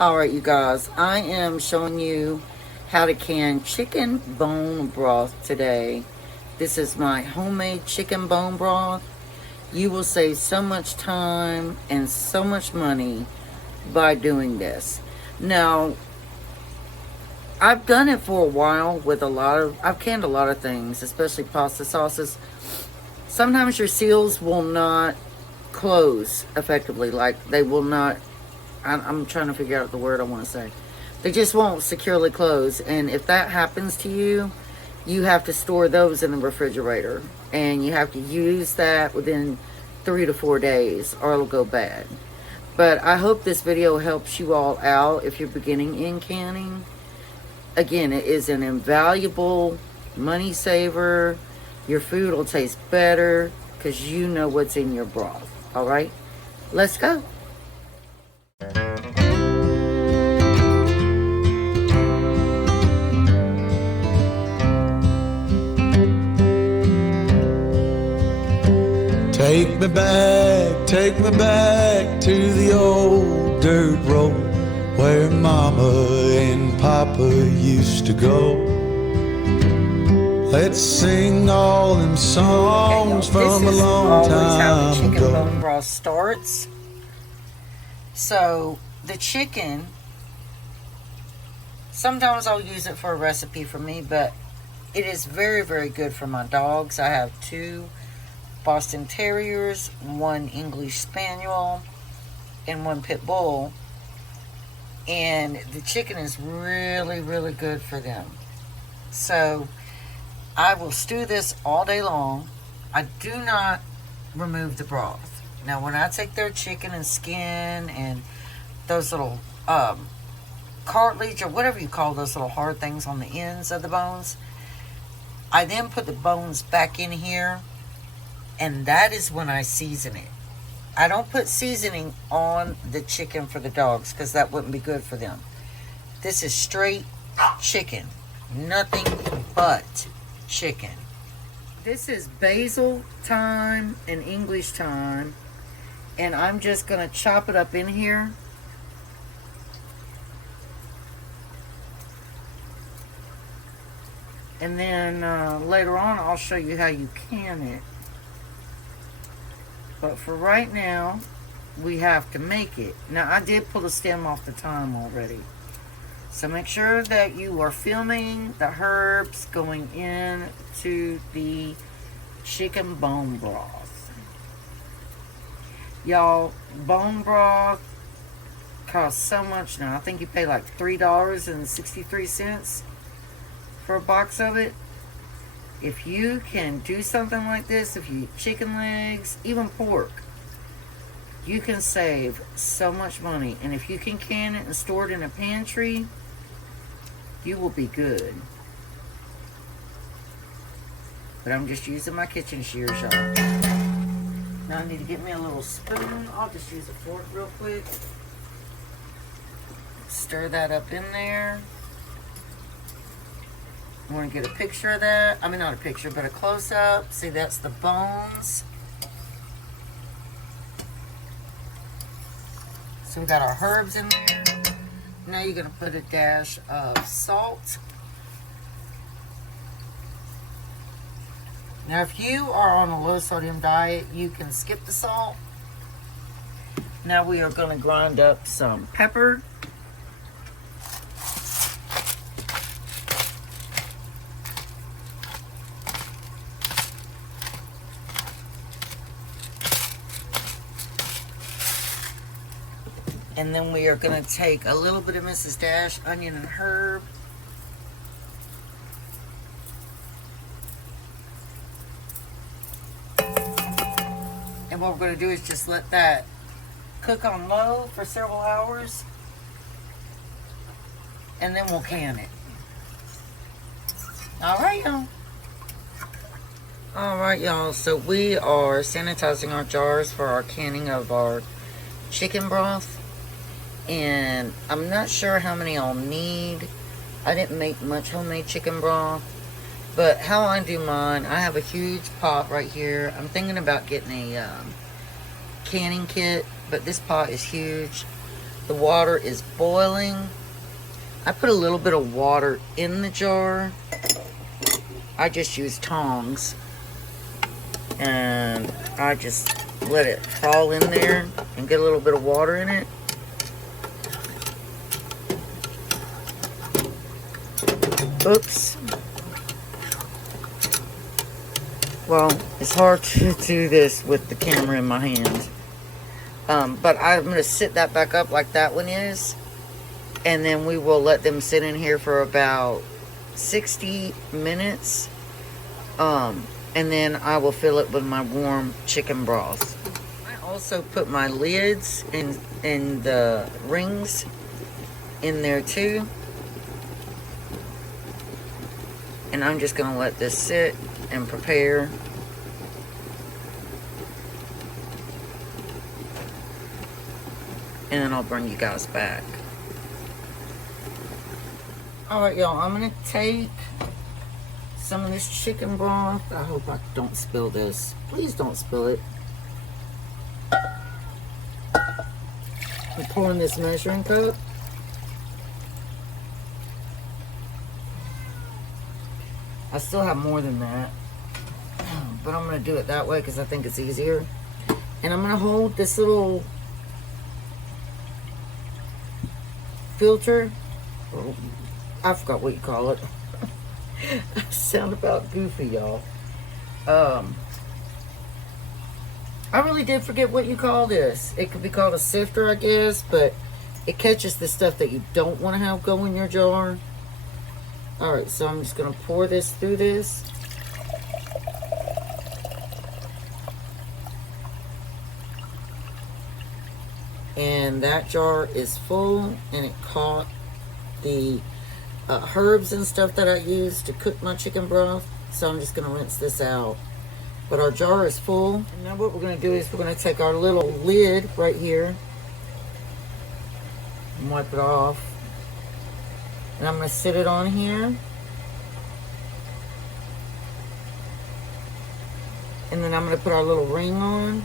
Alright, you guys, I am showing you how to can chicken bone broth today. This is my homemade chicken bone broth. You will save so much time and so much money by doing this. Now, I've done it for a while with I've canned a lot of things, especially pasta sauces. Sometimes your seals will not close effectively, like they will not. I'm trying to figure out the word I want to say. They just won't securely close. And if that happens to you, you have to store those in the refrigerator. And you have to use that within 3 to 4 days or it'll go bad. But I hope this video helps you all out if you're beginning in canning. Again, it is an invaluable money saver. Your food will taste better because you know what's in your broth. Alright, let's go. Take me back to the old dirt road where Mama and Papa used to go. Let's sing all them songs from a long time This is always how the chicken ago. bone broth starts. So the chicken, sometimes I'll use it for a recipe for me, but it is very, very good for my dogs. I have 2 Boston Terriers, 1 English Spaniel, and 1 Pit Bull. And the chicken is really, really good for them. So I will stew this all day long. I do not remove the broth. Now, when I take their chicken and skin and those little cartilage or whatever you call those little hard things on the ends of the bones, I then put the bones back in here, and that is when I season it. I don't put seasoning on the chicken for the dogs because that wouldn't be good for them. This is straight chicken. Nothing but chicken. This is basil thyme and English thyme, and I'm just going to chop it up in here. And then later on I'll show you how you can it. But for right now, we have to make it. Now, I did pull the stem off the thyme already. So make sure that you are filming the herbs going into the chicken bone broth. Y'all, bone broth costs so much now. I think you pay like $3.63 for a box of it. If you can do something like this, if you eat chicken legs, even pork, you can save so much money. And if you can can it and store it in a pantry, you will be good. But I'm just using my kitchen shears, y'all. Now I need to get me a little spoon. I'll just use a fork real quick. Stir that up in there. I want to get a picture of that. I mean, not a picture, but a close-up. See, that's the bones. So we got our herbs in there. Now you're going to put a dash of salt. Now, if you are on a low-sodium diet, you can skip the salt. Now we are going to grind up some pepper. And then we are going to take a little bit of Mrs. Dash, onion and herb. And what we're going to do is just let that cook on low for several hours. And then we'll can it. Alright, y'all. Alright, y'all. So we are sanitizing our jars for our canning of our chicken broth. And I'm not sure how many I'll need. I didn't make much homemade chicken broth. But how I do mine, I have a huge pot right here. I'm thinking about getting a canning kit, but this pot is huge. The water is boiling. I put a little bit of water in the jar. I just use tongs. And I just let it fall in there and get a little bit of water in it. Oops. Well, it's hard to do this with the camera in my hand. But I'm going to sit that back up like that one is. And then we will let them sit in here for about 60 minutes. And then I will fill it with my warm chicken broth. I also put my lids and the rings in there too. And I'm just going to let this sit and prepare. And then I'll bring you guys back. Alright, y'all, I'm going to take some of this chicken broth. I hope I don't spill this. Please don't spill it. I'm pouring this measuring cup. I still have more than that. But I'm going to do it that way because I think it's easier. And I'm going to hold this little filter. I forgot what you call it. I sound about goofy, y'all. I really did forget what you call this. It could be called a sifter, I guess, but it catches the stuff that you don't want to have go in your jar. Alright, so I'm just going to pour this through this. And that jar is full, and it caught the herbs and stuff that I use to cook my chicken broth. So I'm just going to rinse this out. But our jar is full. And now what we're going to do is we're going to take our little lid right here and wipe it off. And I'm going to sit it on here. And then I'm going to put our little ring on.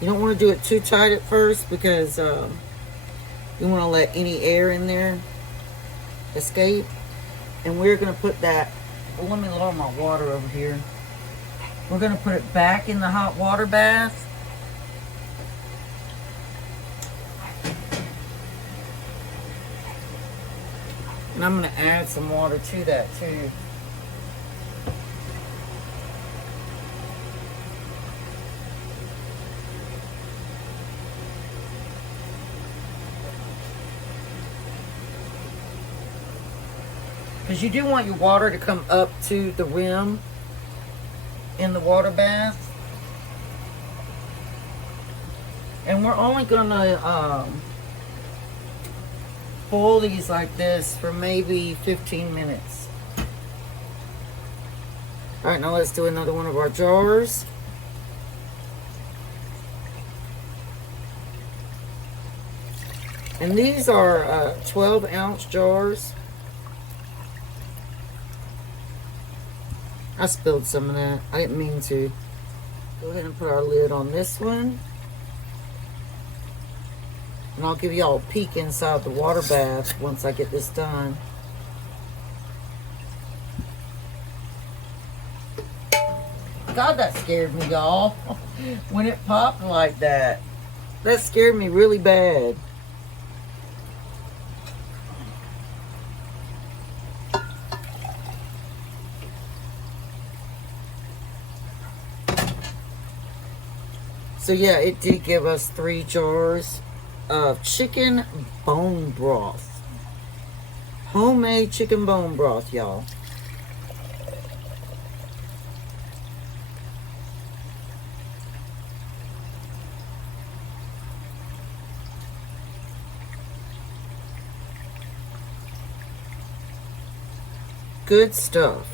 You don't want to do it too tight at first because you want to let any air in there escape. And we're going to put that, well, let me lower my water over here. We're going to put it back in the hot water bath. And I'm going to add some water to that too. Because you do want your water to come up to the rim in the water bath. And we're only going to boil these like this for maybe 15 minutes. Alright, now let's do another one of our jars. And these are 12-ounce jars. I spilled some of that. I didn't mean to. Go ahead and put our lid on this one. And I'll give y'all a peek inside the water bath once I get this done. God, that scared me, y'all. When it popped like that. That scared me really bad. So yeah, it did give us 3 jars of chicken bone broth. Homemade chicken bone broth, y'all. Good stuff.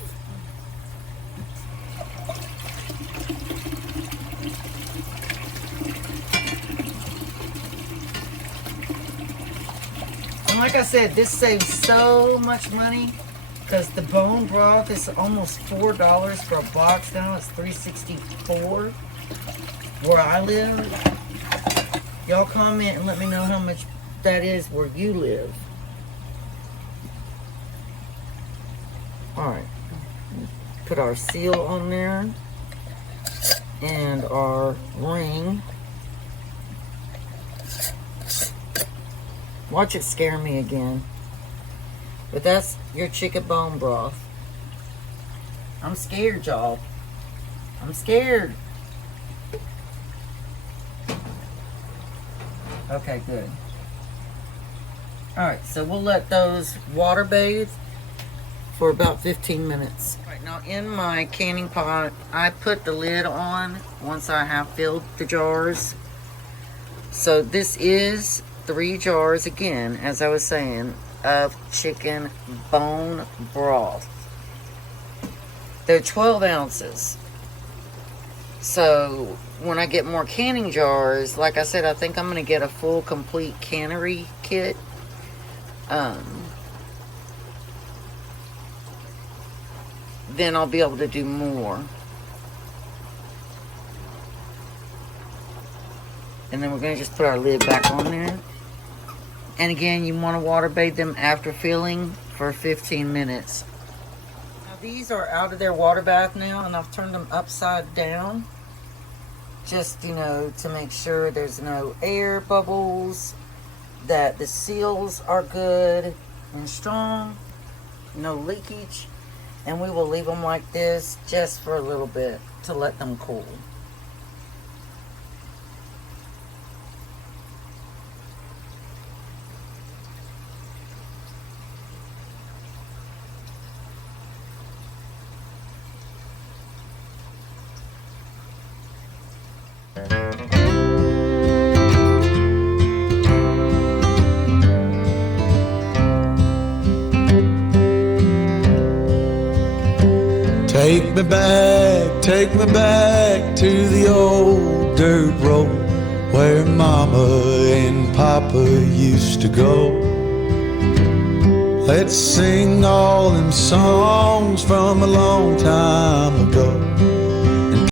Like I said, this saves so much money because the bone broth is almost $4 for a box now. It's $3.64. where I live. Y'all comment and let me know how much that is where you live. Alright. Put our seal on there. And our ring. Watch it scare me again. But that's your chicken bone broth. I'm scared, y'all. I'm scared. Okay, good. Alright, so we'll let those water bathe for about 15 minutes. Alright, now in my canning pot, I put the lid on once I have filled the jars. So this is 3 jars, again, as I was saying, of chicken bone broth. They're 12 ounces. So when I get more canning jars, like I said, I think I'm going to get a full complete cannery kit. Then I'll be able to do more. And then we're going to just put our lid back on there. And again, you want to water bathe them after filling for 15 minutes. Now these are out of their water bath now, and I've turned them upside down. Just, you know, to make sure there's no air bubbles, that the seals are good and strong, no leakage. And we will leave them like this just for a little bit to let them cool. Take me back to the old dirt road where Mama and Papa used to go. Let's sing all them songs from a long time ago.